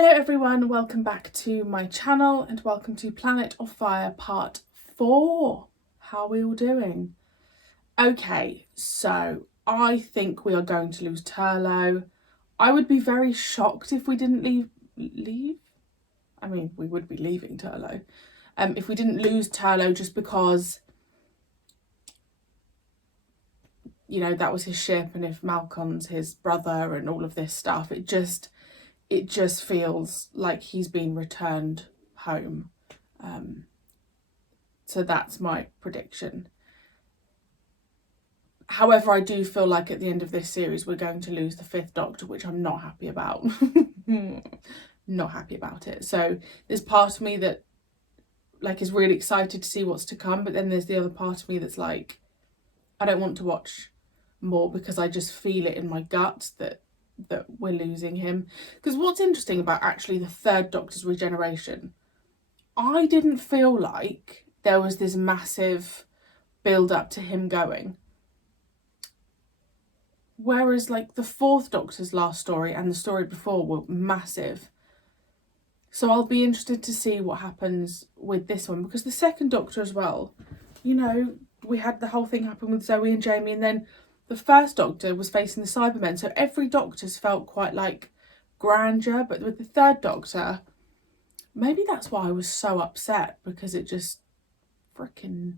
Hello everyone, welcome back to my channel and welcome to Planet of Fire part 4. How are we all doing? Okay, so I think we are going to lose Turlo. I would be very shocked if we didn't leave? I mean, we would be leaving Turlo. If we didn't lose Turlo just because, you know, that was his ship, and if Malcolm's his brother and all of this stuff, it just feels like he's been returned home. So that's my prediction. However, I do feel like at the end of this series we're going to lose the 5th Doctor, which I'm not happy about. Not happy about it. So there's part of me that like is really excited to see what's to come, but then there's the other part of me that's like, I don't want to watch more because I just feel it in my gut that we're losing him. Because what's interesting about actually the 3rd Doctor's regeneration, I didn't feel like there was this massive build up to him going. Whereas like the 4th Doctor's last story and the story before were massive. So I'll be interested to see what happens with this one, because the 2nd Doctor as well, you know, we had the whole thing happen with Zoe and Jamie, and then the 1st Doctor was facing the Cybermen. So every Doctor's felt quite like grandeur, but with the 3rd Doctor, maybe that's why I was so upset, because it just freaking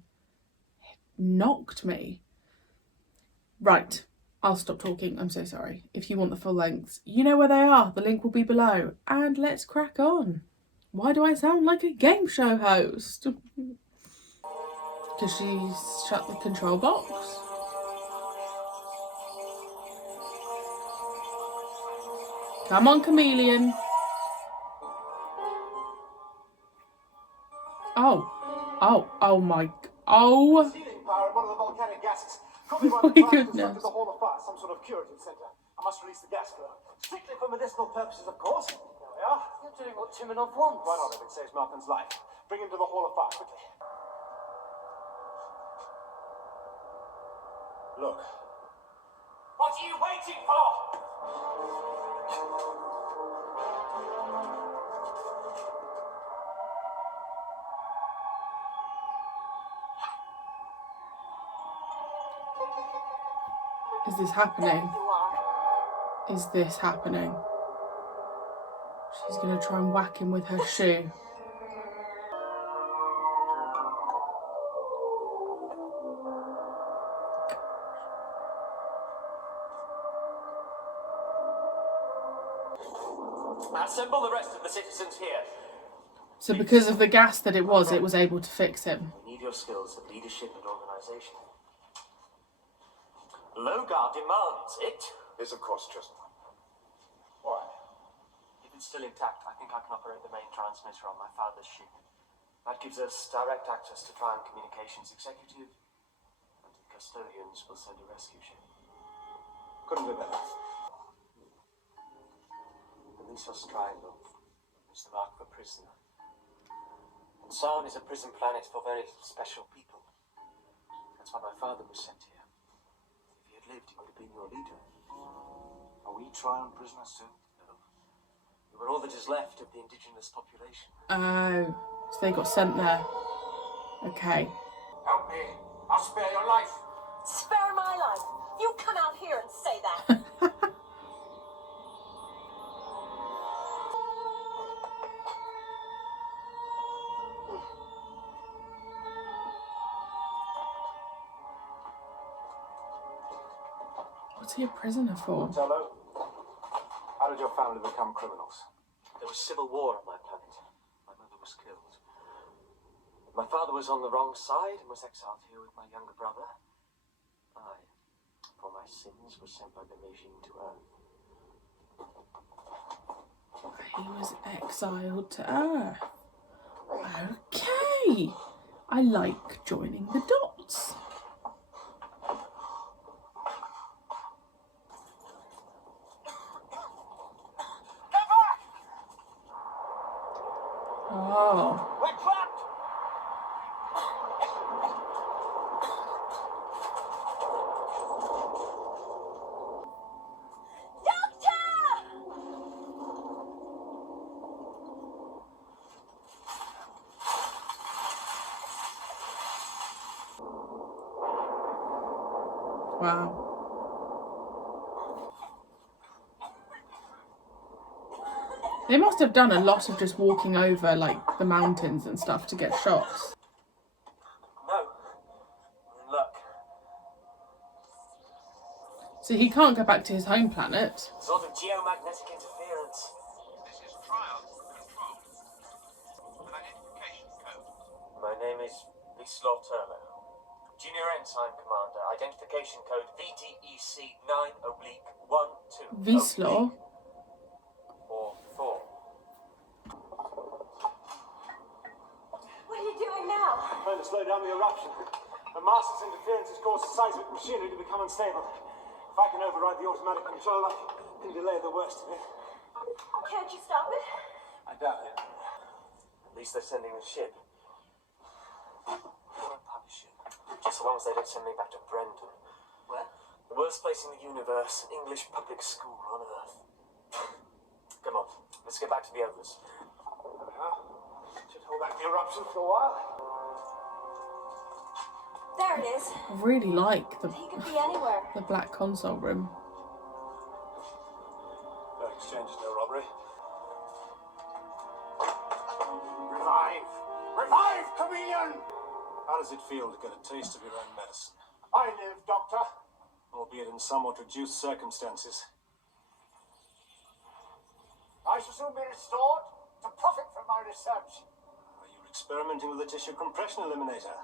knocked me. Right, I'll stop talking, I'm so sorry. If you want the full lengths, you know where they are, the link will be below. And let's crack on. Why do I sound like a game show host? Because she's shut the control box. Come on, chameleon. Oh my, oh my goodness. The Hall of Fire, some sort of curative center. I must release the gas flow. Strictly for medicinal purposes, of course. There we are. You're doing what Timonov wants. Why not, if it saves Malcolm's life? Bring him to the Hall of Fire, quickly. Look. What are you waiting for? Is this happening? Is this happening? She's going to try and whack him with her shoe. Assemble the rest of the citizens here. So because of the gas that it was able to fix him. We need your skills of leadership and organisation. Logar demands it. Yes, of course, Tristan. Why? If it's still intact, I think I can operate the main transmitter on my father's ship. That gives us direct access to Triumph Communications Executive, and the custodians will send a rescue ship. Couldn't do better. The Mysos Triangle is the mark of a prisoner. And Sarn is a prison planet for very special people. That's why my father was sent here. If he had lived, he would have been your leader. Are we Triumph prisoners too? No. We were all that is left of the indigenous population. Oh, so they got sent there. Okay. Help me. I'll spare your life. Spare my life? You come out here and say that. What's he a prisoner for? Hello. How did your family become criminals? There was civil war on my planet. My mother was killed. My father was on the wrong side and was exiled here with my younger brother. I, for my sins, was sent by the regime to Earth. He was exiled to Earth. Okay. I like joining the dots. Oh. We're trapped! Doctor! Wow. They must have done a lot of just walking over like the mountains and stuff to get shots. No. We're in luck. So he can't go back to his home planet. Sort of geomagnetic interference. This is trial control. Identification code. My name is Marie-Clare Turner. Junior Ensign Commander. Identification code VTEC 9/12. Wieslow. 44. What are you doing now? Trying to slow down the eruption. The master's interference has caused the seismic machinery to become unstable. If I can override the automatic control, I can delay the worst of it. Can't you stop it? I doubt it. At least they're sending the ship. I won't punish you. Just as long as they don't send me back to Brendan. Where? The worst place in the universe. English public school on Earth. Come on, let's get back to the others. There we are. Should hold back the eruption for a while. There it is. I really like He could be anywhere. the black console room. No exchange, no robbery. Revive! Revive, chameleon! How does it feel to get a taste of your own medicine? I live, Doctor. Albeit in somewhat reduced circumstances. I shall soon be restored to profit from my research. Are you experimenting with a tissue compression eliminator?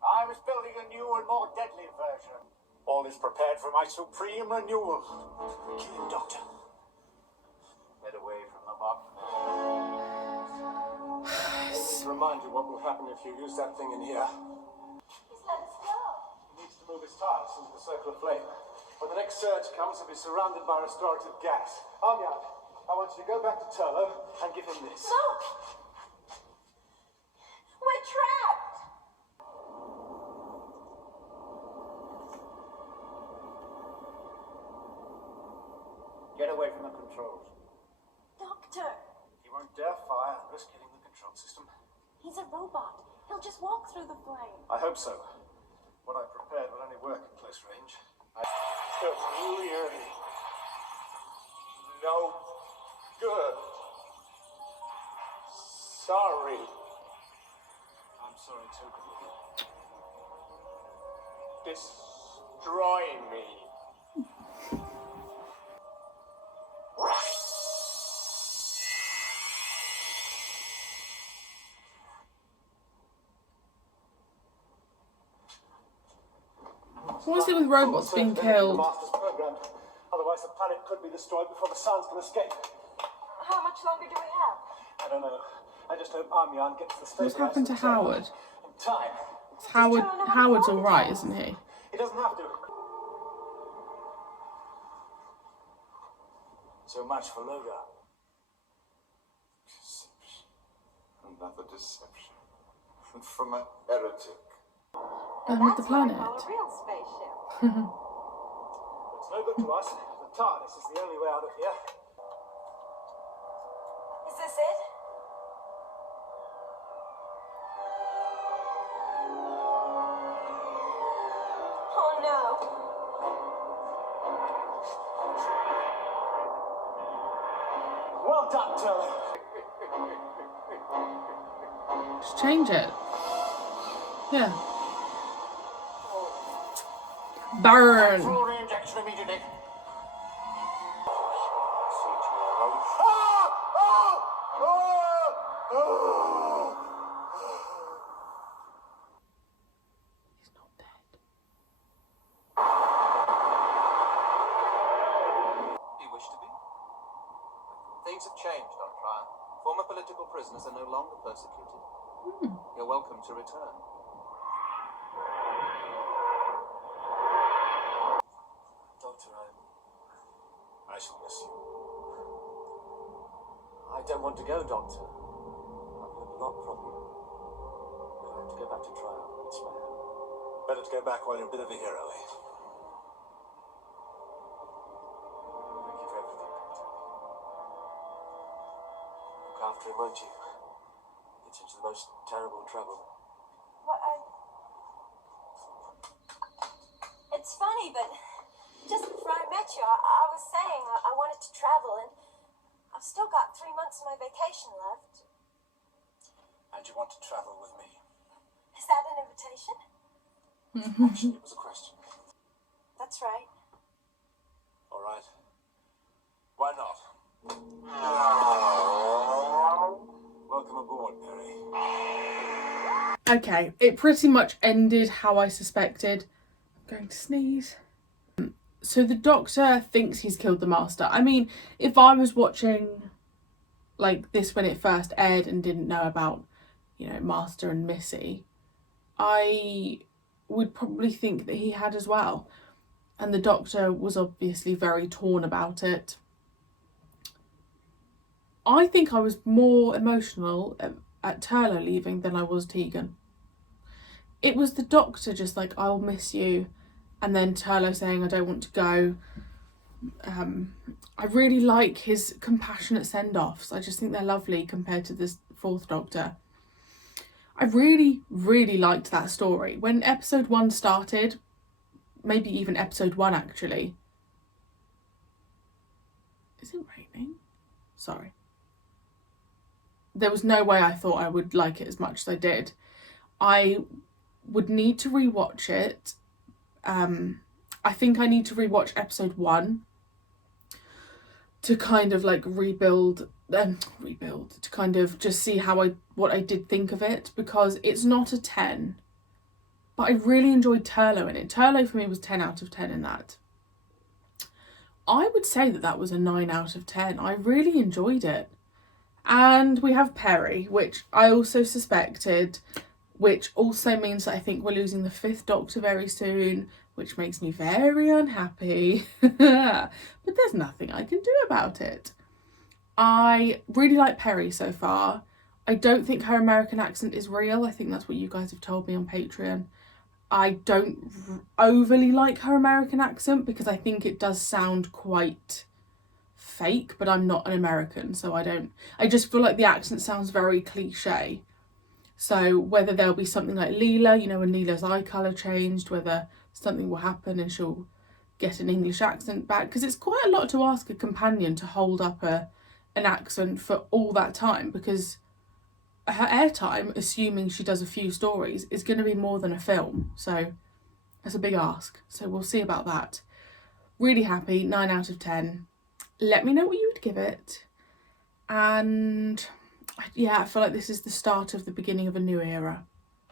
I was building a new and more deadly version. All is prepared for my supreme renewal. Kill him, Doctor. Get away from the box. To remind you what will happen if you use that thing in here. He's let us go. He needs to move his TARDIS into the circle of flame. When the next surge comes, he'll be surrounded by restorative gas. Armyard, I want you to go back to Turlo and give him this. Look! We're trapped! Get away from the controls. Doctor! He won't dare fire and risk hitting the control system. He's a robot. He'll just walk through the flame. I hope so. What I prepared will only work at close range. Really no good. Sorry. I'm sorry too. Destroy me. What is it with robots being The killed? master's programmed. Otherwise, the planet could be destroyed before the suns can escape. How much longer do we have? I don't know. I just hope Armyan gets the What's stabilizer happened to Howard? in time. Howard's alright, isn't he? He doesn't have to. So much for Loga. Deception. Another deception. And from a heretic. And with the That's what I planet. call a real spaceship. It's no good to us. The TARDIS is the only way out of here. Is this it? Oh no. Well done, Turner. Just change it. Yeah. Burn. Full reinjection immediately. He's not dead. You wish to be? Things have changed on trial. Former political prisoners are no longer persecuted. You're welcome to return. Doctor, I shall miss you. I don't want to go, Doctor. I've got a lot problem. I have to go back to trial. It's my home. Better to go back while you're a bit of a hero, eh? Thank you for everything, Doctor. Look after him, won't you? It's into the most terrible trouble. What? It's It's funny, but just before I met you, I was saying I wanted to travel, and I've still got 3 months of my vacation left. And you want to travel with me? Is that an invitation? Actually, it was a question. That's right. All right. Why not? Welcome aboard, Perry. Okay, it pretty much ended how I suspected. I'm going to sneeze. So the Doctor thinks he's killed the Master. I mean, if I was watching like this when it first aired and didn't know about, you know, Master and Missy, I would probably think that he had as well. And the Doctor was obviously very torn about it. I think I was more emotional at Turlough leaving than I was Tegan. It was the Doctor just like, I'll miss you, and then Turlough saying, I don't want to go. I really like his compassionate send-offs. I just think they're lovely compared to this Fourth Doctor. I really, really liked that story. When episode 1 started, maybe even episode 1 actually. Is it raining? Sorry. There was no way I thought I would like it as much as I did. I would need to rewatch it. I think I need to rewatch episode 1 to kind of like rebuild, to kind of just see what I did think of it, because it's not a 10, but I really enjoyed Turlough in it. Turlough for me was 10 out of 10 in that. I would say that was a 9 out of 10. I really enjoyed it. And we have Perry, which I also suspected, which also means that I think we're losing the 5th Doctor very soon, which makes me very unhappy. But there's nothing I can do about it. I really like Perry so far. I don't think her American accent is real. I think that's what you guys have told me on Patreon. I don't overly like her American accent because I think it does sound quite fake, but I'm not an American, so I just feel like the accent sounds very cliche. So whether there'll be something like Leela, you know, when Leela's eye colour changed, whether something will happen and she'll get an English accent back, because it's quite a lot to ask a companion to hold up an accent for all that time, because her airtime, assuming she does a few stories, is going to be more than a film, so that's a big ask. So we'll see about that. Really happy, 9 out of 10. Let me know what you would give it. And yeah, I feel like this is the start of the beginning of a new era.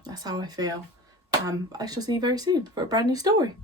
That's how I feel. I shall see you very soon for a brand new story.